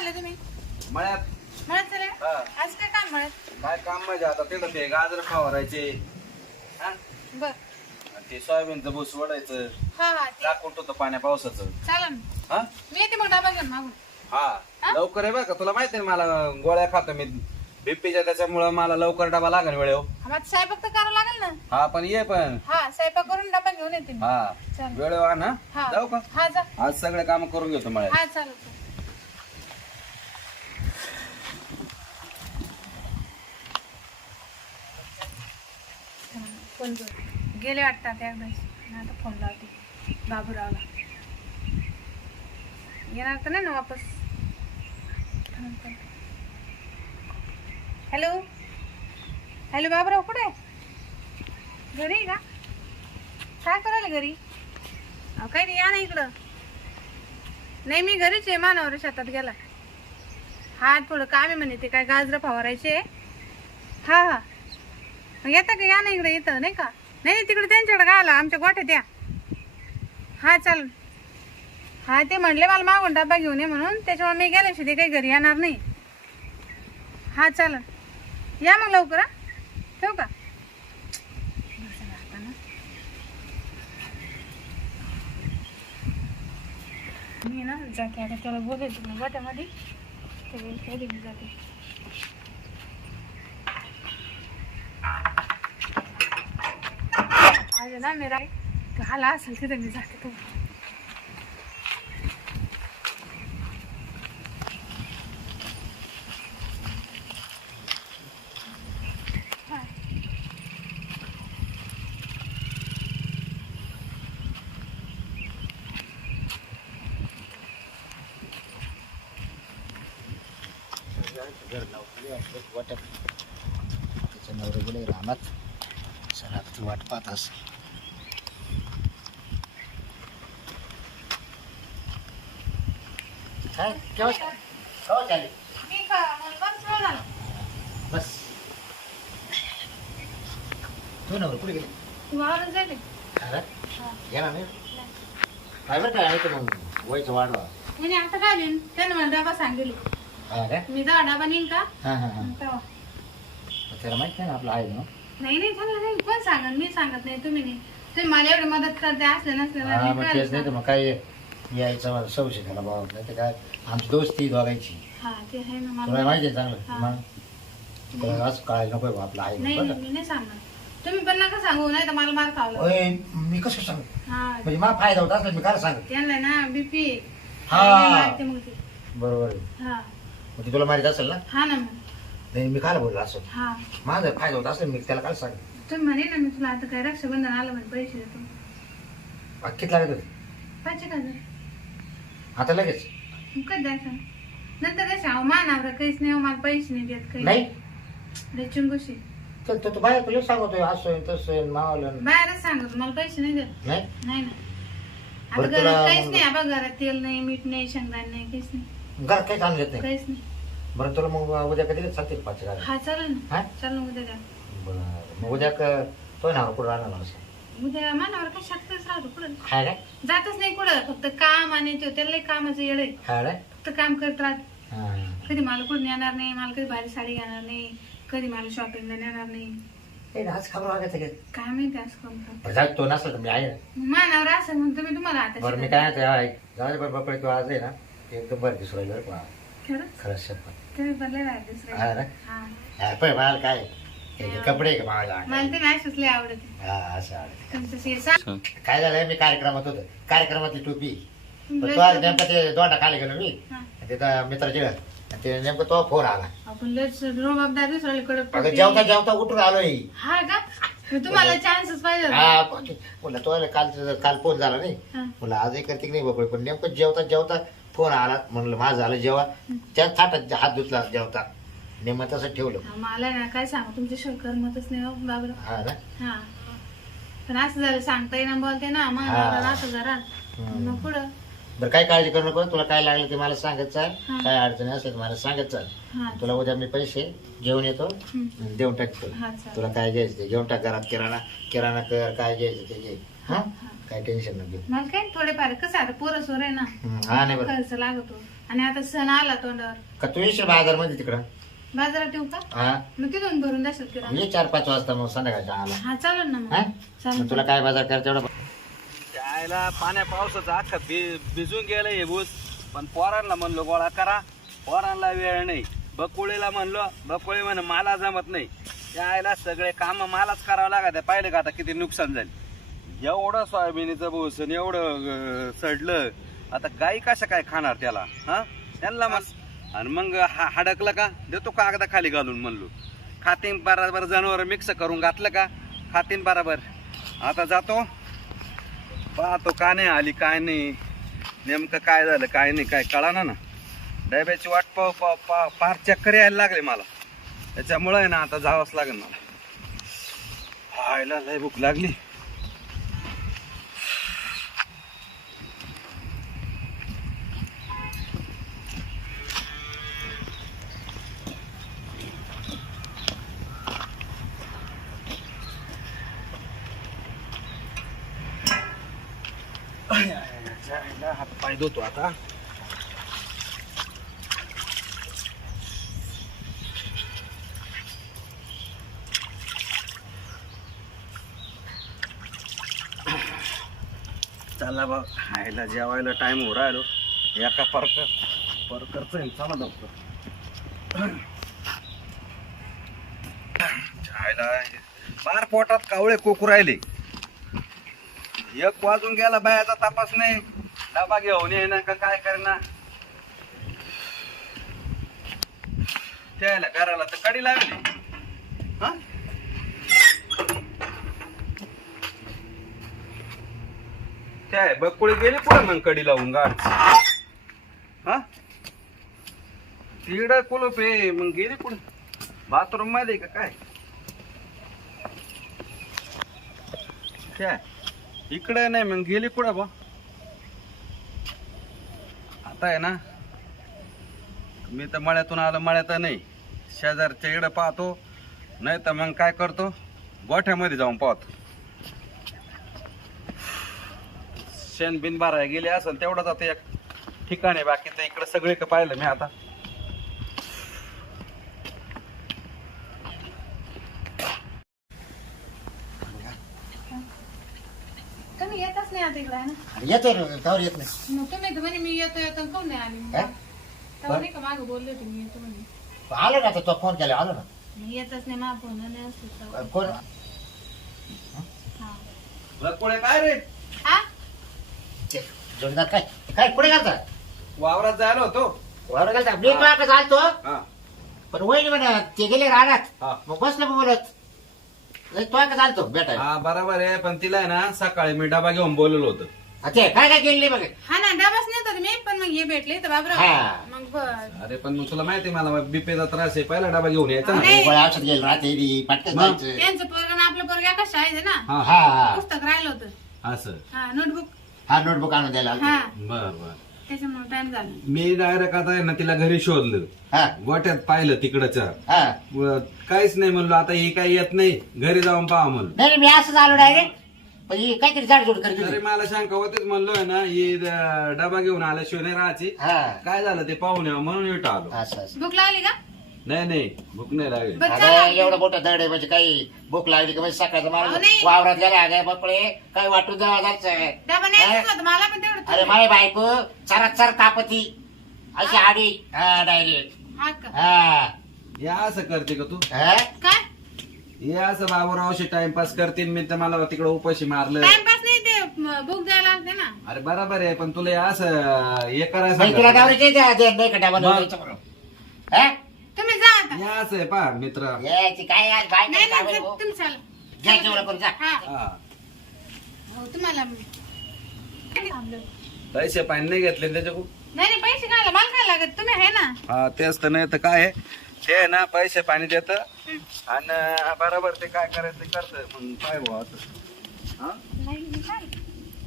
चालले तुम्ही? मळ्यात. मळ्यात चालले? हा. आज काय काम मळ्यात? काय काम म्हणजे आता तिथं ते गाजर फवारायचे हा बर. आणि ते सोयाबीनचं भुस ओढायचं हा ते टाकून होतं पाण्या पावसाचं चाला ना. हा मी येते मग डबा घेऊन मागून. हा हा? लवकर आहे बरं का तुला माहिती आहे ना मला गोळ्या खातो मी बीपीच्या त्याच्यामुळं मला लवकर डबा लागेल वेळेवर आम्हाला स्वयंपाक तर करावं लागेल ना. हा पण ये पण हा स्वयंपाक करून डबा घेऊन येते मी. हा चालेल. वेळेवर ना हा. जाऊ का हा जा. आज सगळे काम करून घेतो मळ्यात हा चालेल. फोन कर. गेले वाटतात एकदा आता फोन लावते बाबूरावला. येणार तर नाही ना वापस. हॅलो हॅलो बाबूराव कुठे आहे? घरी आहे का? काय करायला घरी? अहो काही नाही या ना इकडं. नाही मी घरीच आहे मानावर शेतात गेला. हा थोडं काम आहे म्हणे ते काय गाजरं फवारायचे. हा हा मग येता का या ना इकडे येतं नाही का? नाही नाही तिकडे त्यांच्याकडे गायला आमच्या गोठ्यात या. हा चाल. हा ते म्हणले मला मागून डबा घेऊन ये म्हणून त्याच्यामुळे मी गेल्याशी ते काही घरी येणार नाही. हा चालेल या मग लवकर. हा ठेवू का? मी ना जाते आता त्याला बोलायचं ना गोठ्यामध्ये ते मी जाते. आज ना मी आला असेल तिथे मी जाते. तू त्याच्या नवरे गेले रानात. सर आता ती वाट पाहत असेल. काय केव्हा केव्हा चालेल मी का मला बस वेळ झाला. बस. तू नवर कुठे गेले? तू आवरून जाईल. अरे हा. येणार नाही काय बरं काय आहे तर मग वयचं वाढवा. म्हणजे आता काय देईन त्यानं मला डबा सांगितले. हा काय मी जा डबा नेईन का हां हां हां तेव्हा. त्याला माहित नाही ना आपलं आहे ना. नाही नाही चांगलं नाही कोण सांगत मी सांगत नाही तुम्ही नाही. तुम्ही मला एवढी मदत करते असले नसले ना हा मी मग काय तेच नाही तर मग काय यायचं मला संशय त्याला बाबा नाही तर काय आमची दोस्ती दोघायची. हा ते आहे ना तुला मला. माहिती आहे चांगलं हा. मग तुला असं कळायला नको बा आपलं आहे नाही म्हणून, नाही बरं मी नाही सांगणार. तुम्ही पण नका सांगू नाही तर मला मार खावला. का? ओय, मी कसं सांगू हा म्हणजे मला फायदा होत असला मी काय सांगू. त्यांना ना बीपी हा. मारते मग ते. बरोबर आहे. हा मग ते तुला माहिती असेल ना. हा ना मग. नाही मी काय बोललो असं हा माझा फायदा होत असेल मी त्याला काय सांगू. तुम्ही म्हणे ना मी तुला आता काय रक्षाबंधन आलं म्हणे पैसे देतो. किती लागत होते पाचशे का जर आता लगेच. मग कधी द्यायचं नंतर द्यायचं. अहो मानावर काहीच नाही. मला पैसे नाही देत काही नाही लय चुंगुशी. तर तू बाहेर तुला सांगतोय असं आहे, तसं आहे, मावाला बाहेरच सांगत मला पैसे नाही देत. नाही. नाही ना आता बरं घरात तुला काहीच मग- नाही. आता घरात तेल नाही मीठ नाही शेंगदाणे नाही काहीच नाही. घरात काही आणून देत नाही. काहीच नाही. बरं तुला मग उद्या कधी सांगतील पाच गाड्या. हा चालेल ना. हा चाल ना उद्या द्या. बरं मग उद्या तो नाव कुठं राहणार मला सांग. उद्या मानावर काय शकतच राहतो कुठं हाय काय जातच नाही कुठं. फक्त काम आणि तो त्याला लय कामाचं येड आहे. हाय काय फक्त काम करत राहत. हां कधी मला कुठं नेणार नाही. मला कधी भारी साडी घेणार नाही. कधी मला शॉपिंगला नेणार नाही. ए, आज खबर वागायचं काय काय माहिती असं कोणतं बरं जाऊ तो नसला तर मी आहे ना. मानावर असं म्हणतो मी तुम्हाला आता बरं मी काय म्हणते, जाऊ दे बरं बापडे तू आज आहे ना एकदम बरं दिसू राहिलं बरं का. खरंच खरंच शपथ. तुम्ही बनले राहते दुसरे. हा ना? हा हा पण मला काय हे कपडे का मला मला ते मॅशच लय आवडते. हा असं आवडतं. तुमचं हे सांग. काय झालंय मी कार्यक्रमात होतो कार्यक्रमातली टोपी पण तो आज नेमकं ते दोंडा खाली गेलो मी हा. तिथं मित्राचे घर. ते नेमकं तो फोन आला. आपण लयच रोबाबदार दुसऱ्याला कडक अगं जेवता जेवता उठून आलोय. हा का मग तुम्हाला चान्सच पाहिजे होता. हा बोला तो काल फोन झाला नाही हा. मला आजही करते की नाही बघ पण नेमकं जेवता जेवता फोन आला म्हणलं माझं झालं जेव्हा त्या थाटात हात धुतला जेवता नेमकं तसं ठेवलं. हा, मला ना काय सांगू तुमच्या करमतच नाही हो बाबर. हा ना. हा पण असं झालं सांगता येईना बोलते ना मग हा. असं जरा मग पुढं. बरं काय काळजी करू नको तुला काय लागलं ते मला सांगत चाल. हा. काय अडचणी असेल तर मला सांगत चाल. हा तुला उद्या मी पैसे घेऊन येतो हम्म. देऊन टाकतो. हा चालेल. तुला काय घ्यायचं ते घेऊन टाक घरात किराणा किराणा कर काय घ्यायचं ते घे. हा काय टेन्शन नको घेऊ. मला काय थोडेफार कसं आता पोरं सोर आहे ना, हा नाही बरं खर्च लागतो. आणि आता सण आला तोंडावर. का तू येशील बाजार मध्ये तिकडं? बाजारात येऊ का? हा मग तिथून भरून द्याल किराणा. ये 4-5 वाजता मग संध्याकाळच्या आला. हा चालेल ना मग. हा चालेल. मग तुला काय बाजार करायचं एवढं? त्याला पाण्या पावसाचं अख्खं भिजून गेलं हे ऊस. पण पोरांना म्हणलो गोळा करा, पोरांना वेळ नाही. बकुळीला म्हणलो, बकुळी म्हणे मला जमत नाही. त्याला सगळे काम मलाच करावं लागत. पाहिलं का आता किती नुकसान झालं. एवढं सोयाबीनचं भूस आणि एवढं सडलं. आता गाई कशा काय खाणार त्याला? हा त्यांना मग. आणि मग हडकलं का देतो कागदा खाली घालून म्हणलो. खातीन बराबर जनावर मिक्स करून घातलं का खातीन बराबर. आता जातो पाहतो का नाही आली काय नाही, नेमकं काय झालं काय नाही काय कळाना ना. डब्याची वाट पार चक्कर यायला लागले मला. त्याच्यामुळं आहे ना आता जावंच लागेल मला. खायला लय भूक लागली. हात पाय धुतो आता. चला बा खायला जेवायला टाइम हो राहिलो. एका परकरच चला लवकर. खायला फार पोटात कावळे कोकू राहिले. 1 वाजून गेला बायाचा तपास नाही. डबा घेऊन ये ना का काय करणार. त्याला घराला तर कडी लावली. हा काय बकुळी गेली पुढे मग कडी लावून गाड. हा तिकडं कुलूप आहे मग गेली पुढे बाथरूम मध्ये का काय. काय इकडे नाही मग गेली पुढे बा. आता आहे ना मी तर मळ्यातून आलो. मळ्यात नाही शेजारच्या इकडे पाहतो, नाही तर मग काय करतो गोठ्यामध्ये जाऊन पाहतो. शेण बिन भरायला गेले असेल तेवढंच आता एक ठिकाण आहे. बाकी तर इकडे सगळे का पाहिलं मी आता. तुम्ही येतच नाही आता इकडे आहे ना. येतोय ना कावर येत नाही. मग तुम्ही तर म्हणे मी येतो कोण नाही आली. हा? तेव्हा नाही का मागं बोलले होते मी येतो म्हणे. आलो ना आता तो फोन केला आलो ना. मी येतच नाही मा फोन नाही असतो. कोण रकुळे काय रे हा जोडीदार काय काय पुढे घालता वावरात जायला होतो. वावर घालता मी तुला चालतो. हा पण वहिनी म्हणा ते गेले राहणार. हा मग बसलो मग बोलत तो का चालतो बेटा. हा बरोबर आहे. पण तिला आहे ना सकाळी मी डबा घेऊन बोलवलं होतं. अच्छा काय काय केले बघ. हा ना डबाच नाही तर मी पण मग हे भेटले तर बाबरा. हा. मग बस अरे पण मग तुला माहिती आहे मला बीपीचा त्रास आहे. पहिला डबा घेऊन यायचा ना. नाही. गोळ्या औषध गेलं राहते पटकन मग? जायचं. त्यांचं पोरग ना आपलं पोरग एकाच शाळेत आहे ना. हा हा पुस्तक राहिलं होतं. असं हा नोटबुक. हा नोटबुक आणून द्यायला हा आलतो. बर बर. त्याच्यामुळे टाइम झाला. मी डायरेक्ट आता आहे ना तिला घरी शोधलं. हा गोट्यात पाहिलं तिकडच्या. हा काहीच नाही म्हणलो आता ही काही येत नाही घरी जाऊन पहा म्हणलो. नाही मी असंच आलो डायरेक्ट. पण ही काहीतरी जाडजोड करत तरी होती. मला शंका होतीच म्हणलो आहे ना ही डबा घेऊन आल्याशिवाय नाही राहायची. हा काय झालं ते पाहून यावं म्हणून इथं आलो. असं असं. भूक लागली का? नाही नाही भूक नाही लागली. बरं अगं, चला. एवढं मोठं दड आहे म्हणजे काही भूक लागली का म्हणजे सकाळचं अहो, माणूस नाही. वावरात गेला अगं बकळे काही वाटून जावं जायचं. डबा नाही होत मला पण तेवढं. अरे माय बायको चराचर कापती अशी आडी. हा डायरेक्ट. हा का हा या असं करते का तू? हा? काय हे असं बाबूरावशी टाइमपास करते मी तर मला तिकडे उपाशी मारलं. टाइमपास नाही ते भूक द्यायला लागते ना. अरे बरोबर आहे पण तुला हे असं हे करायचं मग तुला सांगितलं. गावरीचे नाही का डबा मग? द्यायचं म्हणून. हा? तुम्ही जा आता. हे असं आहे पा मित्र. याची काय आज बाय नाही काय नाही भाऊ? तुम्ही चाला. जा जेवढं करून जा. हा हा हो तुम्हाला पैसे पाणी नाही घेतले त्याच्याकडून. नाही नाही पैसे खायला मला काय लागत तुम्ही आहे ना. हा तेच तर नाही तर काय आहे ते आहे ना पैसे पाणी देत आणि बरोबर ते काय करायचं ते करत मग काय भाऊ असं. हा नाही मी काय